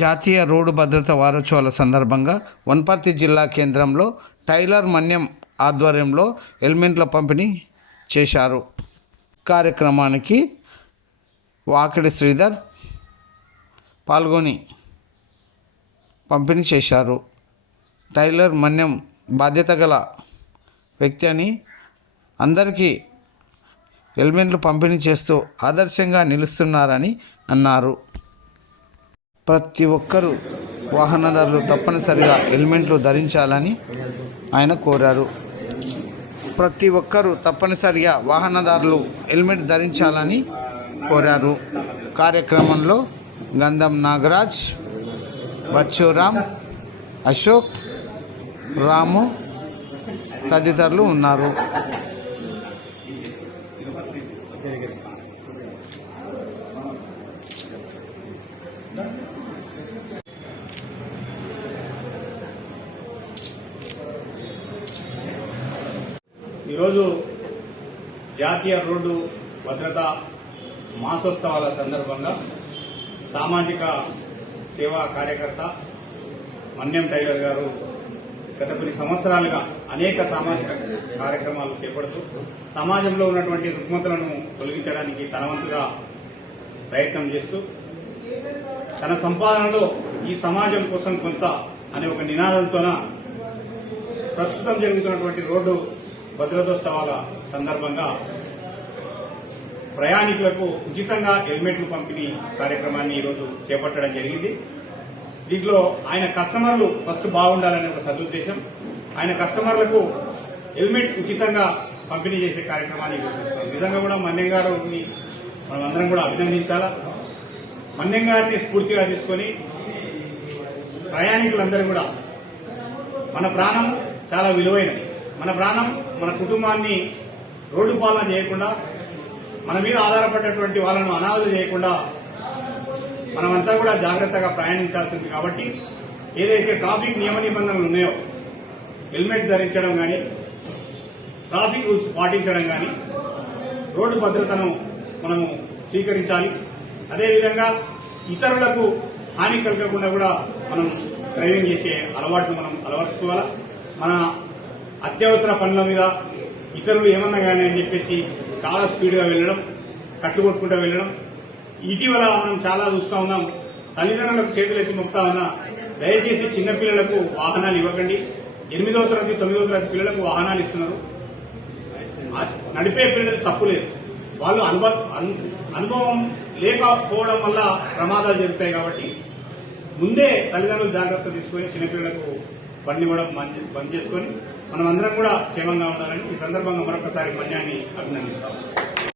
జాతీయ రోడ్డు భద్రత వారోత్సవాల సందర్భంగా వనపర్తి జిల్లా కేంద్రంలో టైలర్ మన్యం ఆధ్వర్యంలో హెల్మెట్ల పంపిణీ చేశారు. కార్యక్రమానికి వాకిడి శ్రీధర్ పాల్గొని పంపిణీ చేశారు. టైలర్ మన్యం బాధ్యత గల వ్యక్తి అని అందరికీ హెల్మెట్లు పంపిణీ చేస్తూ ఆదర్శంగా నిలుస్తున్నారని అన్నారు. ప్రతి ఒక్కరూ వాహనదారులు తప్పనిసరిగా హెల్మెట్లు ధరించాలని ఆయన కోరారు. ప్రతి ఒక్కరూ తప్పనిసరిగా వాహనదారులు హెల్మెట్ ధరించాలని కోరారు. కార్యక్రమంలో గంధం నాగరాజ్ బచ్చోరామ్ అశోక్ రాము తదితరులు ఉన్నారు. ఈరోజు జాతీయ రోడ్డు భద్రత మాసోత్సవాల సందర్భంగా సామాజిక సేవా కార్యకర్త మన్యం టైలర్ గారు గత కొన్ని సంవత్సరాలుగా అనేక సామాజిక కార్యక్రమాలు చేపడుతూ సమాజంలో ఉన్నటువంటి రుగ్మతలను తొలగించడానికి తనవంతుగా ప్రయత్నం చేస్తూ తన సంపాదనలో ఈ సమాజం కోసం కొంత అనే ఒక నినాదంతోన ప్రస్తుతం జరుగుతున్నటువంటి రోడ్డు భద్రతోత్సవాల సందర్భంగా ప్రయాణికులకు ఉచితంగా హెల్మెట్లు పంపిణీ కార్యక్రమాన్ని ఈరోజు చేపట్టడం జరిగింది. దీంట్లో ఆయన కస్టమర్లు ఫస్ట్ బాగుండాలనే ఒక సదుద్దేశం. ఆయన కస్టమర్లకు హెల్మెట్ ఉచితంగా పంపిణీ చేసే కార్యక్రమాన్ని ఈరోజు నిజంగా కూడా మన్యం గారిని మనం అందరం కూడా అభినందించాలా? మన్యం గారిని స్ఫూర్తిగా తీసుకొని ప్రయాణికులందరూ కూడా మన ప్రాణం చాలా విలువైనది. మన ప్రాణం మన కుటుంబాన్ని రోడ్డు పాలన చేయకుండా మన మీద ఆధారపడేటువంటి వాళ్ళను అనాథ చేయకుండా మనమంతా కూడా జాగ్రత్తగా ప్రయాణించాల్సింది. కాబట్టి ఏదైతే ట్రాఫిక్ నియమ నిబంధనలు ఉన్నాయో హెల్మెట్ ధరించడం కానీ ట్రాఫిక్ రూల్స్ పాటించడం కానీ రోడ్డు భద్రతను మనము స్వీకరించాలి. అదేవిధంగా ఇతరులకు హాని కలగకుండా కూడా మనం డ్రైవింగ్ చేసే అలవాటును మనం అలవర్చుకోవాలా? మన అత్యవసర పనుల మీద ఇతరులు ఏమన్నా కానీ అని చెప్పేసి చాలా స్పీడ్గా వెళ్ళడం కట్లు కొట్టుకుంటూ వెళ్ళడం. ఇటీవల మనం చాలా చూస్తా ఉన్నాం తల్లిదండ్రులకు చేతులు ఎత్తి మొక్తా ఉన్నా దయచేసి చిన్నపిల్లలకు వాహనాలు ఇవ్వకండి. ఎనిమిదవ తరగతి తొమ్మిదవ తరగతి పిల్లలకు వాహనాలు ఇస్తున్నారు. నడిపే పిల్లలు తప్పు లేదు. వాళ్ళు అనుభవ అనుభవం లేకపోవడం వల్ల ప్రమాదాలు జరుగుతాయి కాబట్టి ముందే తల్లిదండ్రులు జాగ్రత్త తీసుకొని చిన్నపిల్లలకు బండి కూడా బంద్ చేసుకుని చేసుకొని మనం అందరం కూడా క్షేమంగా ఉండాలని ఈ సందర్భంగా మరొకసారి మన్యాన్ని అభినందిస్తాం